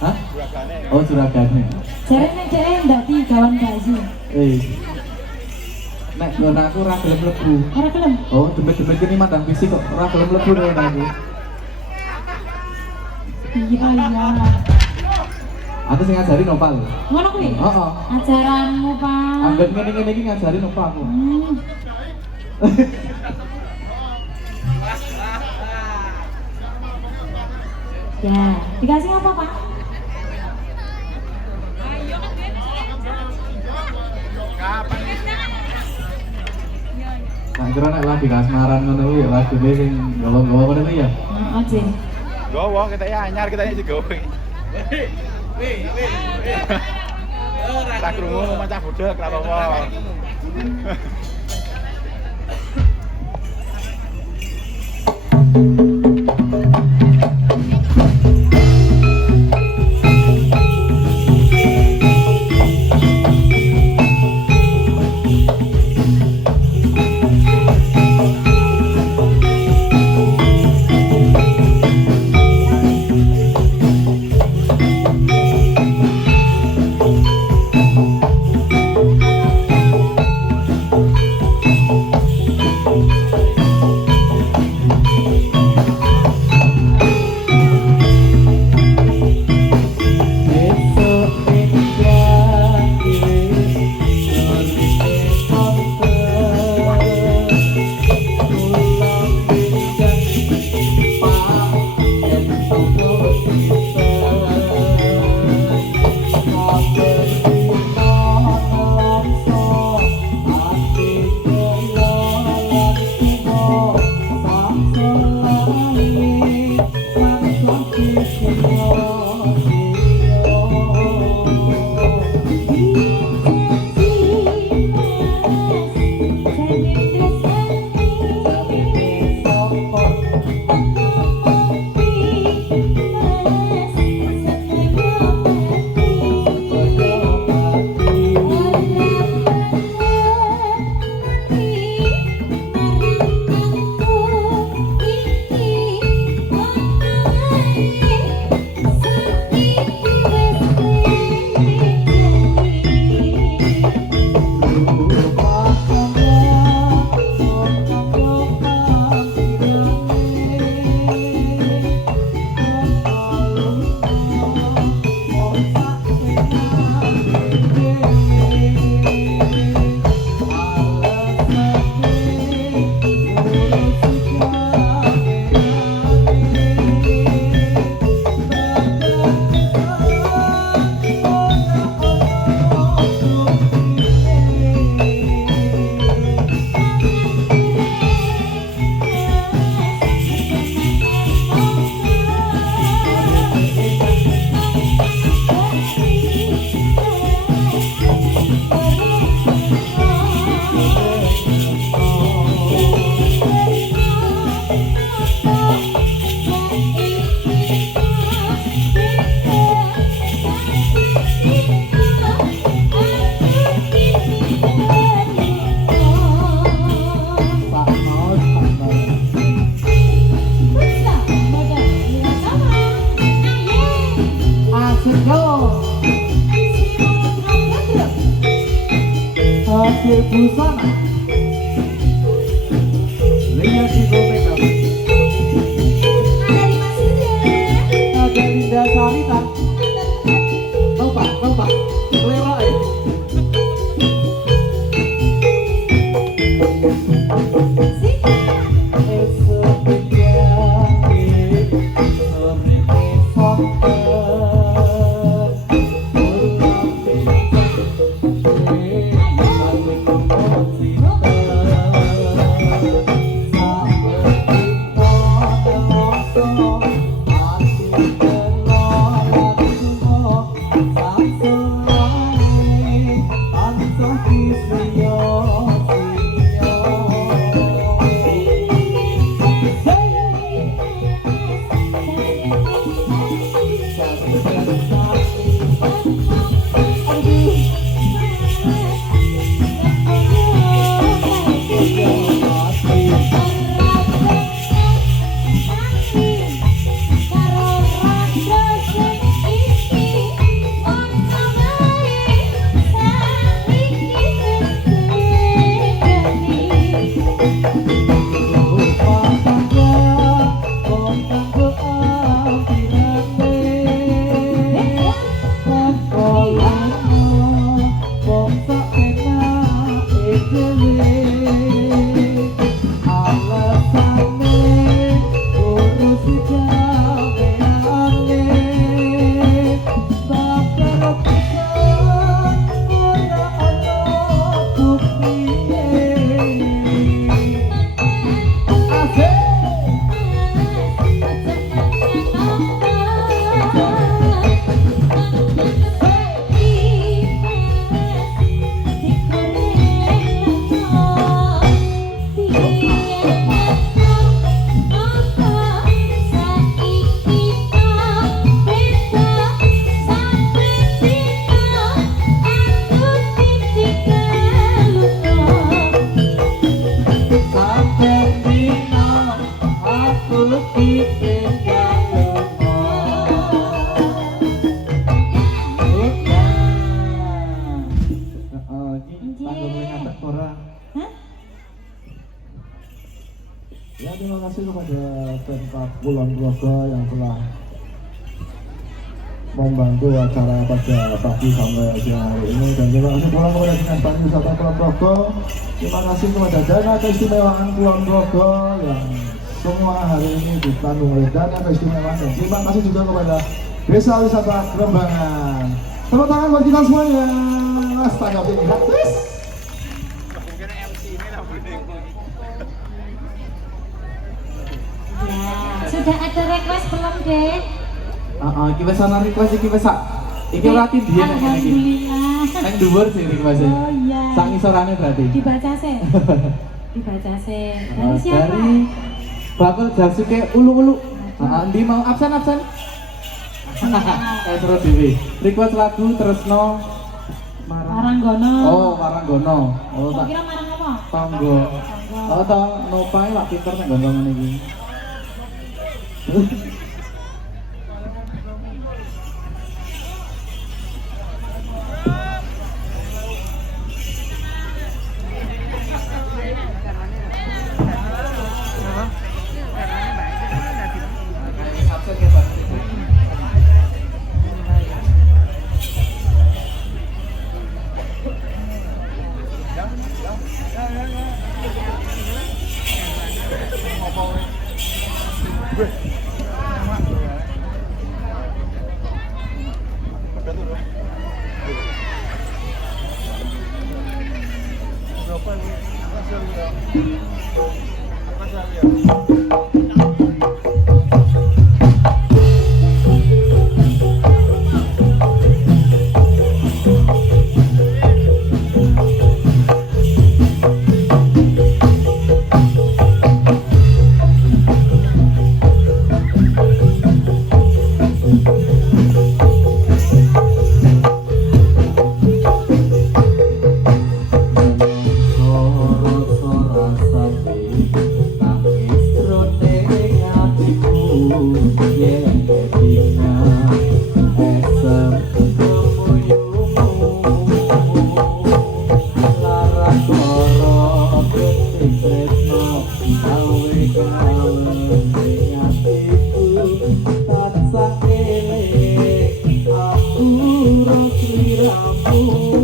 Hah? Oh, Suragane. Jarene dhek ndaki gawan gaji. Nek ngono aku ora gelem mlebu. Ora gelem. Oh, demet-demet kene mandang fisik kok ora gelem mlebu nek aku. Iya iya. Aku sing ngajari Nopal. Ngono kuwi? Heeh. Ajaranmu, Pak. Angger ngene-ngene iki ngajari Nopal aku. Ya, dikasih apa, Pak? Nah, kira nek lagi kasmaran ngono kuwi ya lagune sing gawa-gawa ngono kuwi ya. Heeh, Cing. Gawa kita ya anyar kita ya digawe. Tak krungu macah budek ra apa-apa. pakai busana. Lihat si Gomeka. Ada Linda Sarita. Bapak, selera ya. Ya, terima kasih kepada Pemkab Kulon Progo yang telah membantu acara pada pagi sampai siang hari ini, dan terima kasih pula kepada Dinas Pariwisata Kulon Progo. Terima kasih kepada Dana Keistimewaan Kulon Progo yang semua hari ini ditanggung oleh Dana Keistimewaan, dan terima kasih juga kepada Desa Wisata Kerembangan. Tepuk tangan buat kita semuanya. Mas, tanggapi gratis. Sudah ada request belum, Dek? Kita sana request iki wis sak. Iki ora tindian nek ngene iki. Alhamdulillah. Nang dhuwur sih request. Oh iya. Sak ngisorane berarti. Dibaca sih. Dibaca sih. Dari siapa? Dari Bapak Dasuke Ulu-ulu. Ndi mau absen? Terus Dewi. Request lagu Tresno Maranggono. Oh, Maranggono. Oh, tak Kira marang apa? tanggo. Oh, tau nopae lak pinter nek ngomong ngene iki. Aku